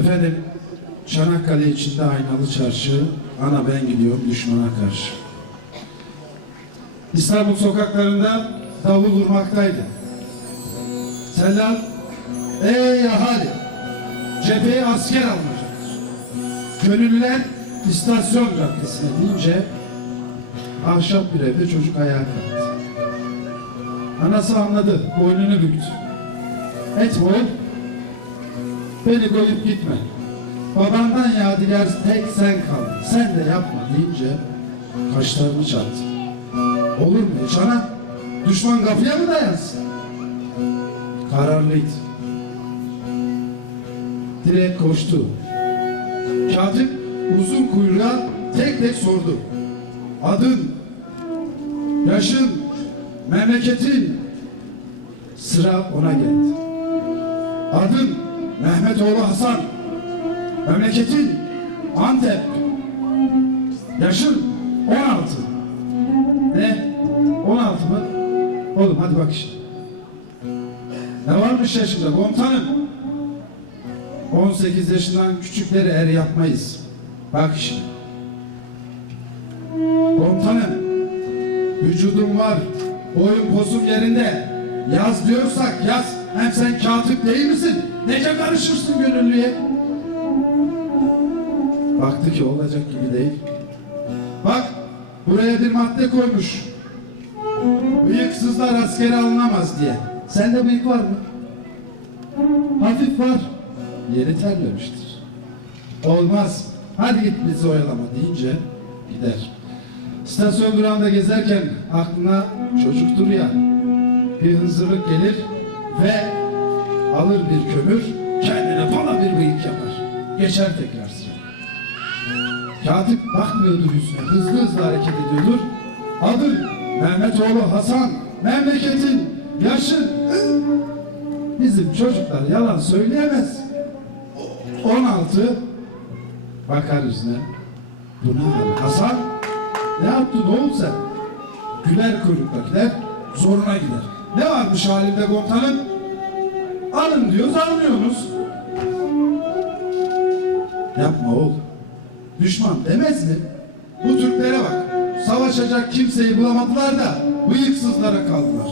Efendim Çanakkale içinde aynalı çarşı, ana ben gidiyorum düşmana karşı. İstanbul sokaklarında davul vurmaktaydı. Selam, ey ahali, cepheye asker alınacaktır. Gönüllüler istasyon caddesine deyince ahşap bir evde çocuk ayağa kalktı. Anası anladı, boynunu büktü. Etme oğlum, Beni koyup gitme. Babandan yadigar tek sen kal. Sen de yapma deyince kaşlarını çattı. Olur mu hiç ana? Düşman kapıya mı dayansın? Kararlıydı. Direkt koştu. Katip uzun kuyruğa tek tek sordu. Adın, yaşın, memleketin. Sıra ona geldi. Adın Mehmetoğlu Hasan. Memleketin Antep. Yaşın 16. Ne? 16 mı? Oğlum hadi bak işte. Ne varmış yaşında komutanım? 18 yaşından küçükleri er yapmayız. Bak işte. Komutanım, vücudum var, boyun posum yerinde. Yaz diyorsak yaz. Hem sen katip değil misin? Nece karışırsın gönüllüye? Baktı ki olacak gibi değil. Bak, buraya bir madde koymuş. Bıyıksızlar askere alınamaz diye. Sende bıyık var mı? Hafif var. Yeri terlemiştir. Olmaz. Hadi git bizi oyalama deyince gider. İstasyon durağında gezerken aklına çocuktur ya bir hızırlık gelir ve alır bir kömür kendine bana bir bıyık yapar. Geçer tekrar sıra. Katip bakmıyordur yüzüne hızlı hızlı hareket ediyordur. Adın Mehmetoğlu Hasan memleketin yaşın bizim çocuklar yalan söyleyemez. 16 bakar yüzüne. Bu ne hal? Hasan ne yaptı ne oldu sen? Güler kuyruktakiler zoruna gider. Ne varmış halimde komutanım? Alın diyoruz almıyorsunuz. Yapma oğlum. Düşman demez mi? Bu Türklere bak. Savaşacak kimseyi bulamadılar da bıyıksızlara kaldılar.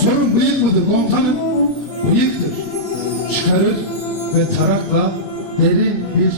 Sorun bıyık mıdır komutanım? Bıyıktır. Çıkarır ve tarakla derin bir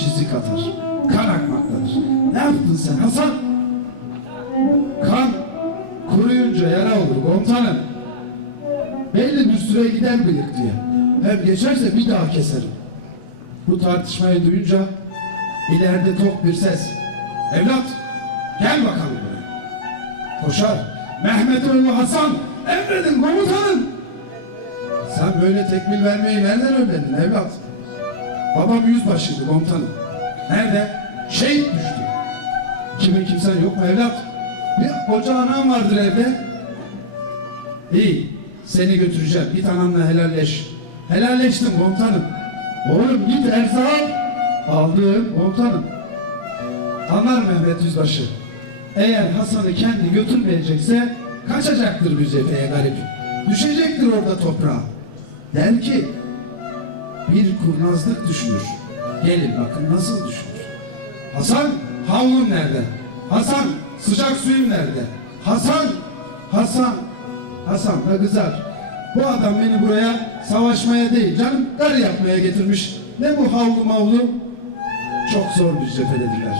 çizik atar. Kan akmaktadır. Ne yaptın sen Hasan? Komutanım. Belli bir süre gider diye. Hem geçerse bir daha keserim. Bu tartışmayı duyunca ileride tok bir ses. Evlat gel bakalım buraya. Koşar. Mehmetoğlu Hasan emredin komutanım. Sen böyle tekmil vermeyi nereden öğrendin evlat? Babam yüzbaşıydı komutanım. Nerede? Şehit düştü. Kimin kimsen yok mu evlat? Bir koca anam vardır evde. İyi. Seni götüreceğim. Git ananla helalleş. Helalleştim komutanım. Oğlum git erzak. Aldım komutanım. Anlar Mehmet Yüzbaşı. Eğer Hasan'ı kendi götürmeyecekse kaçacaktır cepheye garip. Düşecektir orada toprağa. Der ki bir kurnazlık düşünür. Gelin bakın nasıl düşünür. Hasan havlum nerede? Hasan sıcak suyum nerede? Hasan, Hasan, Hasan da kızar. Bu adam beni buraya savaşmaya değil canım gar yapmaya getirmiş. Ne bu havlu mavlu? Çok zor bir cephededirler.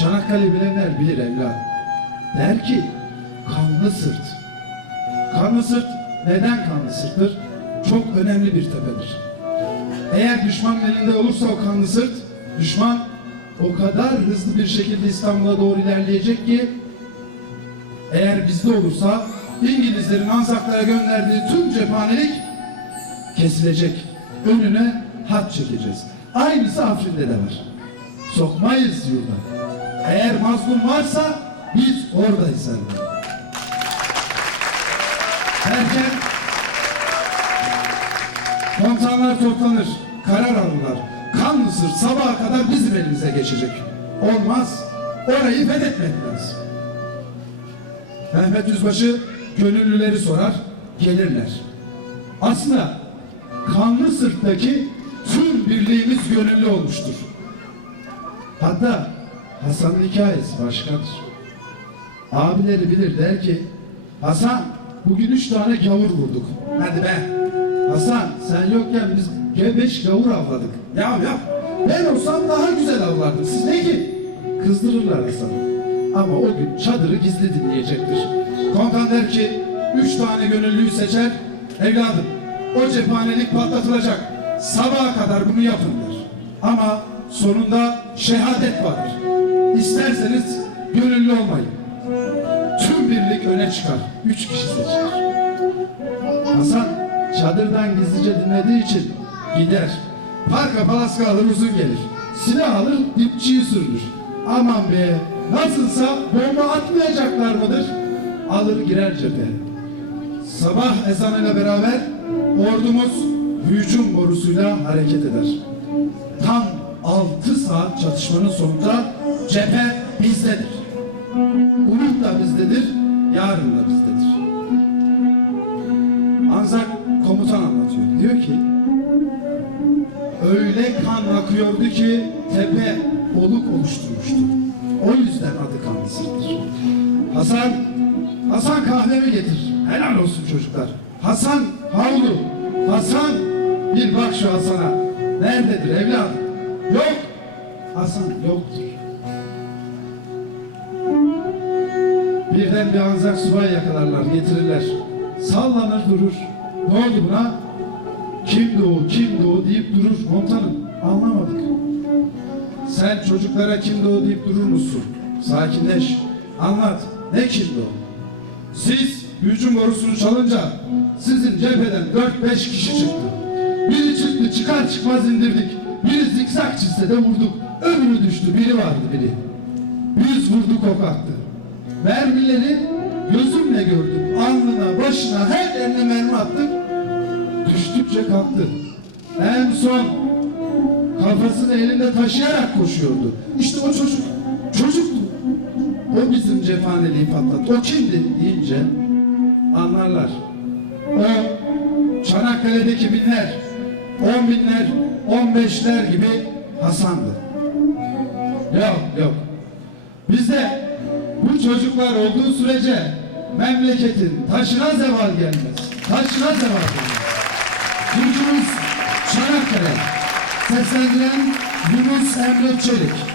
Çanakkale bilenler bilir evlat. Der ki kanlı sırt. Kanlı sırt neden kanlı sırttır? Çok önemli bir tepedir. Eğer düşman elinde olursa o kanlı sırt, düşman o kadar hızlı bir şekilde İstanbul'a doğru ilerleyecek ki eğer bizde olursa İngilizlerin Anzaklara gönderdiği tüm cephanelik kesilecek. Önüne hat çekeceğiz. Aynısı Afrin'de de var. Sokmayız yurda. Eğer mazlum varsa biz oradayız elbette. Derken komutanlar toplanır, karar alırlar. Kan Mısır sabaha kadar bizim elimize geçecek. Olmaz, orayı fethetmek lazım. Mehmet Yüzbaşı gönüllüleri sorar, gelirler. Aslında Kanlı Sırt'taki tüm birliğimiz gönüllü olmuştur. Hatta Hasan'ın hikayesi başkadır. Abileri bilir der ki Hasan bugün üç tane gavur vurduk. Hadi be. Hasan sen yokken biz beş gavur avladık. Ya ya ben olsam daha güzel avlardım. Siz ne ki? Kızdırırlar Hasan'ı. Ama o gün çadırı gizli dinleyecektir. Komutan der ki üç tane gönüllüyü seçer. Evladım o cephanelik patlatılacak. Sabaha kadar bunu yapın der. Ama sonunda şehadet vardır. İsterseniz gönüllü olmayın. Tüm birlik öne çıkar. Üç kişi seçer. Hasan çadırdan gizlice dinlediği için gider. Parka palaska alır uzun gelir. Silah alır dipçiyi sürülür. Aman be nasılsa bomba atmayacaklar mıdır? Alır girer cepheye. Sabah ezanıyla beraber ordumuz hücum borusuyla hareket eder. Tam 6 saat çatışmanın sonunda cephe bizdedir. Umut da bizdedir, yarın da bizdedir. Anzak komutan anlatıyor. Diyor ki öyle kan akıyordu ki tepe oluk oluşturmuştu. O yüzden adı Kanlısır'dır. Hasan, Hasan kahvemi getir. Helal olsun çocuklar. Hasan havlu. Hasan bir bak şu Hasan'a. Nerededir evladım? Yok. Hasan yoktur. Birden bir anzak subay yakalarlar, getirirler. Sallanır durur. Ne oldu buna? Kimdi o, kimdi o deyip durur komutanım. Anlamadık. Sen çocuklara kimdi o deyip durur musun? Sakinleş. Anlat. Ne kimdi o? Siz hücum borusunu çalınca sizin cepheden 4-5 kişi çıktı. Biri çıktı çıkar çıkmaz indirdik. Biri zikzak çizse de vurduk. Öbürü düştü. Biri vardı biri. Biz vurduk o kalktı. Mermileri gözümle gördüm. Alnına, başına, her yerine mermi attık. Düştükçe kalktı. En son kafasını elinde taşıyarak koşuyordu. İşte o çocuk. Bizim cephaneliği patlattı. O kimdi deyince anlarlar. O Çanakkale'deki binler, on binler, on beşler gibi Hasan'dı. Yok yok. Bizde bu çocuklar olduğu sürece memleketin taşına zeval gelmez. Taşına zeval gelmez. Türkümüz Çanakkale. Seslendiren Yunus Emre Çelik.